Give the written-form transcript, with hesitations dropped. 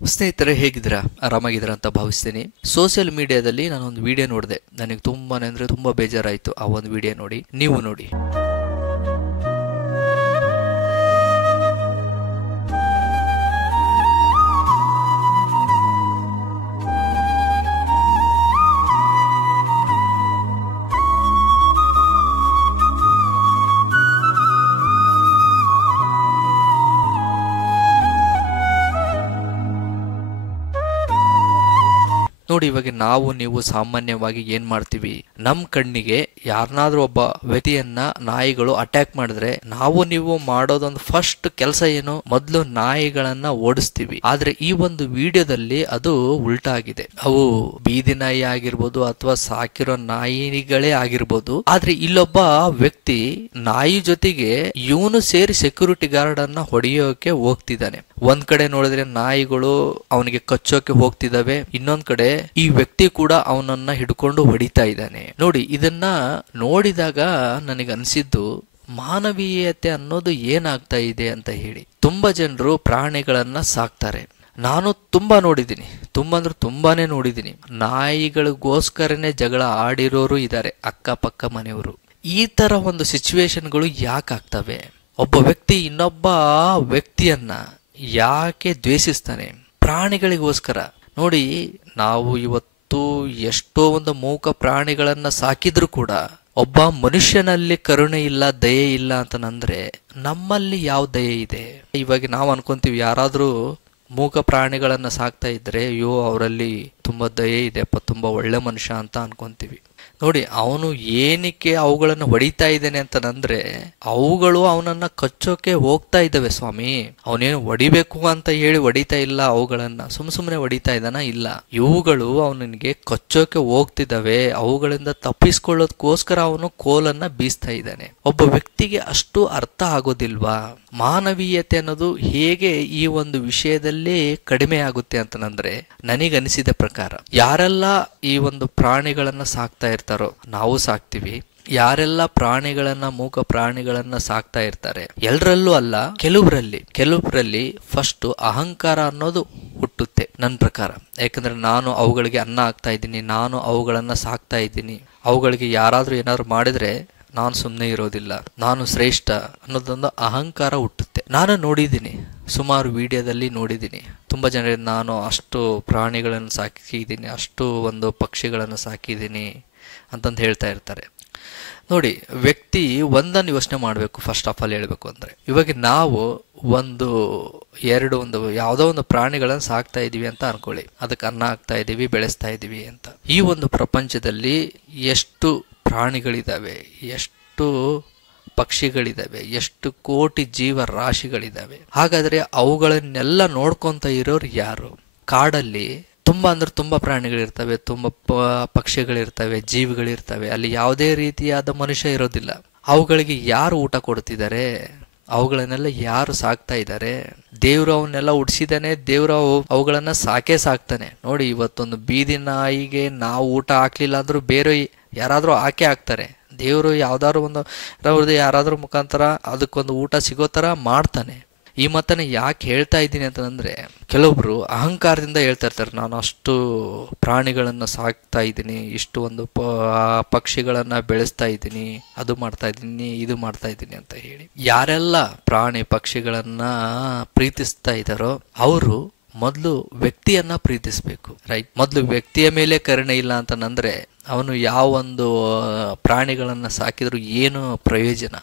ಸ್ನೇಹಿತರೆ, ಹೇಗಿದ್ದೀರಾ? ಆರಾಮಾಗಿದ್ದೀರಾ ಅಂತ ಭಾವಿಸ್ತೀನಿ. ಸೋಷಿಯಲ್ ಮೀಡಿಯಾದಲ್ಲಿ ನಾನೊಂದು ವಿಡಿಯೋ ನೋಡಿದೆ. ನನಗೆ ತುಂಬಾನೇ ಅಂದ್ರೆ ತುಂಬಾ ಬೇಜಾರಾಯ್ತು ಆ ಒಂದು ವಿಡಿಯೋ ನೋಡಿ. ನೀವು ನೋಡಿ. ನೋಡಿ, ಇವಾಗ ನೀವು ಸಾಮಾನ್ಯವಾಗಿ ಏನ್ ಮಾಡ್ತೀವಿ, ನಮ್ ಕಣ್ಣಿಗೆ ಯಾರನ್ನಾದ್ರೂ ಒಬ್ಬ ವ್ಯಕ್ತಿಯನ್ನ ನಾಯಿಗಳು ಅಟ್ಯಾಕ್ ಮಾಡಿದ್ರೆ ನೀವು ಮಾಡೋದೊಂದು ಫಸ್ಟ್ ಕೆಲಸ ಏನು, ಮೊದಲು ನಾಯಿಗಳನ್ನ ಓಡಿಸ್ತೀವಿ. ಆದ್ರೆ ಈ ಒಂದು ವಿಡಿಯೋದಲ್ಲಿ ಅದು ಉಲ್ಟಾ ಆಗಿದೆ. ಅವು ಬೀದಿ ನಾಯಿ ಆಗಿರ್ಬೋದು ಅಥವಾ ಸಾಕಿರೋ ನಾಯಿಗಳೇ ಆಗಿರ್ಬೋದು. ಆದ್ರೆ ಇಲ್ಲೊಬ್ಬ ವ್ಯಕ್ತಿ ನಾಯಿ ಜೊತೆಗೆ ಇವನು ಸೇರಿ ಸೆಕ್ಯೂರಿಟಿ ಗಾರ್ಡ್ ಅನ್ನ ಹೊಡೆಯೋಕೆ ಹೋಗ್ತಿದ್ದಾನೆ. ಒಂದ್ ಕಡೆ ನೋಡಿದ್ರೆ ನಾಯಿಗಳು ಅವನಿಗೆ ಕಚ್ಚೋಕೆ ಹೋಗ್ತಿದ್ದಾವೆ, ಇನ್ನೊಂದ್ ಕಡೆ ಈ ವ್ಯಕ್ತಿ ಕೂಡ ಅವನನ್ನ ಹಿಡ್ಕೊಂಡು ಹೊಡಿತಾ ಇದ್ದಾನೆ. ನೋಡಿ, ಇದನ್ನ ನೋಡಿದಾಗ ನನಗೆ ಅನ್ಸಿದ್ದು ಮಾನವೀಯತೆ ಅನ್ನೋದು ಏನಾಗ್ತಾ ಇದೆ ಅಂತ ಹೇಳಿ. ತುಂಬಾ ಜನರು ಪ್ರಾಣಿಗಳನ್ನ ಸಾಕ್ತಾರೆ. ನಾನು ತುಂಬಾ ನೋಡಿದ್ದೀನಿ, ತುಂಬಾನೇ ನೋಡಿದ್ದೀನಿ. ನಾಯಿಗಳಿಗೋಸ್ಕರನೇ ಜಗಳ ಆಡಿರೋರು ಇದ್ದಾರೆ, ಅಕ್ಕಪಕ್ಕ ಮನೆಯವರು. ಈ ತರ ಒಂದು ಸಿಚುವೇಶನ್ಗಳು ಯಾಕೆ ಆಗ್ತವೆ? ಒಬ್ಬ ವ್ಯಕ್ತಿ ಇನ್ನೊಬ್ಬ ವ್ಯಕ್ತಿಯನ್ನ ಯಾಕೆ ದ್ವೇಷಿಸ್ತಾನೆ? ಪ್ರಾಣಿಗಳಿಗೋಸ್ಕರ. ನೋಡಿ, ನಾವು ಇವತ್ತು ಎಷ್ಟೋ ಒಂದು ಮೂಕ ಪ್ರಾಣಿಗಳನ್ನ ಸಾಕಿದ್ರು ಕೂಡ ಒಬ್ಬ ಮನುಷ್ಯನಲ್ಲಿ ಕರುಣೆ ಇಲ್ಲ, ದಯೆ ಇಲ್ಲ ಅಂತಂದ್ರೆ ನಮ್ಮಲ್ಲಿ ಯಾವ ದಯೆ ಇದೆ? ಇವಾಗ ನಾವು ಅನ್ಕೊಂತೀವಿ, ಯಾರಾದ್ರೂ ಮೂಕ ಪ್ರಾಣಿಗಳನ್ನ ಸಾಕ್ತಾ ಇದ್ರೆ ಅಯ್ಯೋ ಅವರಲ್ಲಿ ತುಂಬಾ ದಯೆ ಇದೆಪ್ಪ, ತುಂಬಾ ಒಳ್ಳೆ ಮನುಷ್ಯ ಅಂತ ಅನ್ಕೊಂತೀವಿ. ನೋಡಿ, ಅವನು ಏನಕ್ಕೆ ಅವುಗಳನ್ನ ಹೊಡಿತಾ ಇದ್ದಾನೆ ಅಂತಂದ್ರೆ ಅವುಗಳು ಅವನನ್ನ ಕಚ್ಚೋಕೆ ಹೋಗ್ತಾ ಇದ್ದಾವೆ ಸ್ವಾಮಿ. ಅವನೇನು ಹೊಡಿಬೇಕು ಅಂತ ಹೇಳಿ ಹೊಡಿತಾ ಇಲ್ಲ, ಅವುಗಳನ್ನ ಸುಮ್ಮನೆ ಹೊಡಿತಾ ಇದ್ದಾನ? ಇಲ್ಲ, ಇವುಗಳು ಅವನಿಗೆ ಕಚ್ಚೋಕೆ ಹೋಗ್ತಿದ್ದಾವೆ. ಅವುಗಳಿಂದ ತಪ್ಪಿಸ್ಕೊಳ್ಳೋದಕ್ಕೋಸ್ಕರ ಅವನು ಕೋಲನ್ನ ಬೀಸ್ತಾ ಇದ್ದಾನೆ. ಒಬ್ಬ ವ್ಯಕ್ತಿಗೆ ಅಷ್ಟು ಅರ್ಥ ಆಗೋದಿಲ್ವಾ? ಮಾನವೀಯತೆ ಅನ್ನೋದು ಹೇಗೆ ಈ ಒಂದು ವಿಷಯದಲ್ಲಿ ಕಡಿಮೆ ಆಗುತ್ತೆ ಅಂತಂದ್ರೆ, ನನಗನಿಸಿದ ಪ್ರಕಾರ ಯಾರೆಲ್ಲ ಈ ಒಂದು ಪ್ರಾಣಿಗಳನ್ನ ಸಾಕ್ತಾ ಇರ್ತಾರೋ, ನಾವು ಸಾಕ್ತಿವಿ, ಯಾರೆಲ್ಲ ಪ್ರಾಣಿಗಳನ್ನ ಮೂಕ ಪ್ರಾಣಿಗಳನ್ನ ಸಾಕ್ತಾ ಇರ್ತಾರೆ, ಎಲ್ಲರಲ್ಲೂ ಅಲ್ಲ, ಕೆಲವರಲ್ಲಿ ಫಸ್ಟ್ ಅಹಂಕಾರ ಅನ್ನೋದು ಹುಟ್ಟುತ್ತೆ ನನ್ನ ಪ್ರಕಾರ. ಯಾಕಂದ್ರೆ ನಾನು ಅವುಗಳಿಗೆ ಅನ್ನ ಹಾಕ್ತಾ ಇದ್ದೀನಿ, ನಾನು ಅವುಗಳನ್ನ ಸಾಕ್ತಾ ಇದ್ದೀನಿ, ಅವುಗಳಿಗೆ ಯಾರಾದ್ರೂ ಏನಾದ್ರು ಮಾಡಿದ್ರೆ ನಾನು ಸುಮ್ಮನೆ ಇರೋದಿಲ್ಲ, ನಾನು ಶ್ರೇಷ್ಠ ಅನ್ನೋದೊಂದು ಅಹಂಕಾರ ಹುಟ್ಟುತ್ತೆ. ನಾನು ನೋಡಿದ್ದೀನಿ, ಸುಮಾರು ವಿಡಿಯೋದಲ್ಲಿ ನೋಡಿದ್ದೀನಿ. ತುಂಬಾ ಜನ ನಾನು ಅಷ್ಟು ಪ್ರಾಣಿಗಳನ್ನು ಸಾಕಿದ್ದೀನಿ, ಅಷ್ಟು ಒಂದು ಪಕ್ಷಿಗಳನ್ನು ಸಾಕಿದ್ದೀನಿ ಅಂತಂದು ಹೇಳ್ತಾ ಇರ್ತಾರೆ. ನೋಡಿ, ವ್ಯಕ್ತಿ ಒಂದನ್ನು ಯೋಚನೆ ಮಾಡಬೇಕು. ಫಸ್ಟ್ ಆಫ್ ಆಲ್ ಹೇಳ್ಬೇಕು ಅಂದ್ರೆ, ಇವಾಗ ನಾವು ಯಾವುದೋ ಒಂದು ಪ್ರಾಣಿಗಳನ್ನ ಸಾಕ್ತಾ ಇದೀವಿ ಅಂತ ಅನ್ಕೊಳ್ಳಿ, ಅದಕ್ಕೆ ಅನ್ನ ಹಾಕ್ತಾ ಇದೀವಿ, ಬೆಳೆಸ್ತಾ ಇದೀವಿ ಅಂತ. ಈ ಒಂದು ಪ್ರಪಂಚದಲ್ಲಿ ಎಷ್ಟು ಪ್ರಾಣಿಗಳಿದಾವೆ, ಎಷ್ಟು ಪಕ್ಷಿಗಳಿದಾವೆ, ಎಷ್ಟು ಕೋಟಿ ಜೀವ ರಾಶಿಗಳಿದಾವೆ. ಹಾಗಾದ್ರೆ ಅವುಗಳನ್ನೆಲ್ಲ ನೋಡ್ಕೊಂತ ಇರೋರು ಯಾರು? ಕಾಡಲ್ಲಿ ತುಂಬಾ ಪ್ರಾಣಿಗಳಿರ್ತವೆ, ತುಂಬಾ ಪಕ್ಷಿಗಳಿರ್ತವೆ, ಜೀವಿಗಳಿರ್ತವೆ. ಅಲ್ಲಿ ಯಾವುದೇ ರೀತಿಯಾದ ಮನುಷ್ಯ ಇರೋದಿಲ್ಲ. ಅವುಗಳಿಗೆ ಯಾರು ಊಟ ಕೊಡ್ತಿದ್ದಾರೆ? ಅವುಗಳನ್ನೆಲ್ಲ ಯಾರು ಸಾಕ್ತಾ ಇದ್ದಾರೆ? ದೇವ್ರು ಅವನ್ನೆಲ್ಲ ಉಡ್ಸಿದಾನೆ, ದೇವ್ರು ಅವುಗಳನ್ನ ಸಾಕ್ತಾನೆ. ನೋಡಿ, ಇವತ್ತೊಂದು ಬೀದಿ ನಾಯಿಗೆ ನಾವು ಊಟ ಹಾಕ್ಲಿಲ್ಲ ಅಂದ್ರೂ ಬೇರೆ ಯಾರಾದ್ರೂ ಹಾಕ್ತಾರೆ. ದೇವರು ಯಾರಾದ್ರೂ ಮುಖಾಂತರ ಅದಕ್ಕೊಂದು ಊಟ ಸಿಗೋ ತರ ಮಾಡ್ತಾನೆ. ಈ ಮಾತನ್ನ ಯಾಕೆ ಹೇಳ್ತಾ ಇದ್ದೀನಿ ಅಂತಂದ್ರೆ, ಕೆಲವೊಬ್ರು ಅಹಂಕಾರದಿಂದ ಹೇಳ್ತಾ ಇರ್ತಾರೆ, ನಾನು ಅಷ್ಟು ಪ್ರಾಣಿಗಳನ್ನ ಸಾಕ್ತಾ ಇದ್ದೀನಿ, ಇಷ್ಟು ಒಂದು ಪಕ್ಷಿಗಳನ್ನ ಬೆಳೆಸ್ತಾ ಇದ್ದೀನಿ, ಅದು ಮಾಡ್ತಾ ಇದ್ದೀನಿ, ಇದು ಮಾಡ್ತಾ ಇದ್ದೀನಿ ಅಂತ ಹೇಳಿ. ಯಾರೆಲ್ಲ ಪ್ರಾಣಿ ಪಕ್ಷಿಗಳನ್ನ ಪ್ರೀತಿಸ್ತಾ ಇದ್ದಾರೋ ಅವರು ಮೊದಲು ವ್ಯಕ್ತಿಯನ್ನ ಪ್ರೀತಿಸ್ಬೇಕು, ರೈಟ್? ಮೊದಲು ವ್ಯಕ್ತಿಯ ಮೇಲೆ ಕರುಣೆ ಇಲ್ಲ ಅಂತಂದ್ರೆ ಅವನು ಯಾವ ಒಂದು ಪ್ರಾಣಿಗಳನ್ನ ಸಾಕಿದ್ರು ಏನು ಪ್ರಯೋಜನ?